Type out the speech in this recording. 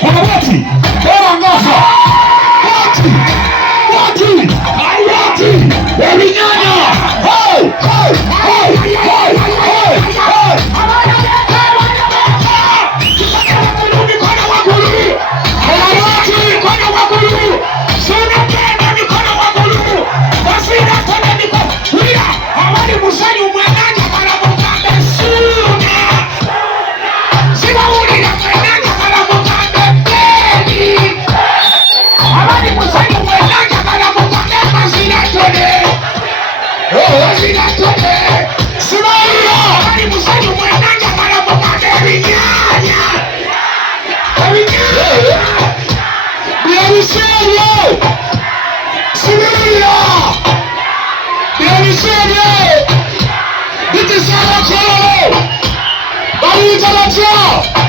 Kuna wati. Bora ngofa. Wati. Wati. Wati. Ekinyaanya. Hey. Hey. Hey. Hey. Hey. Hey. It is our call.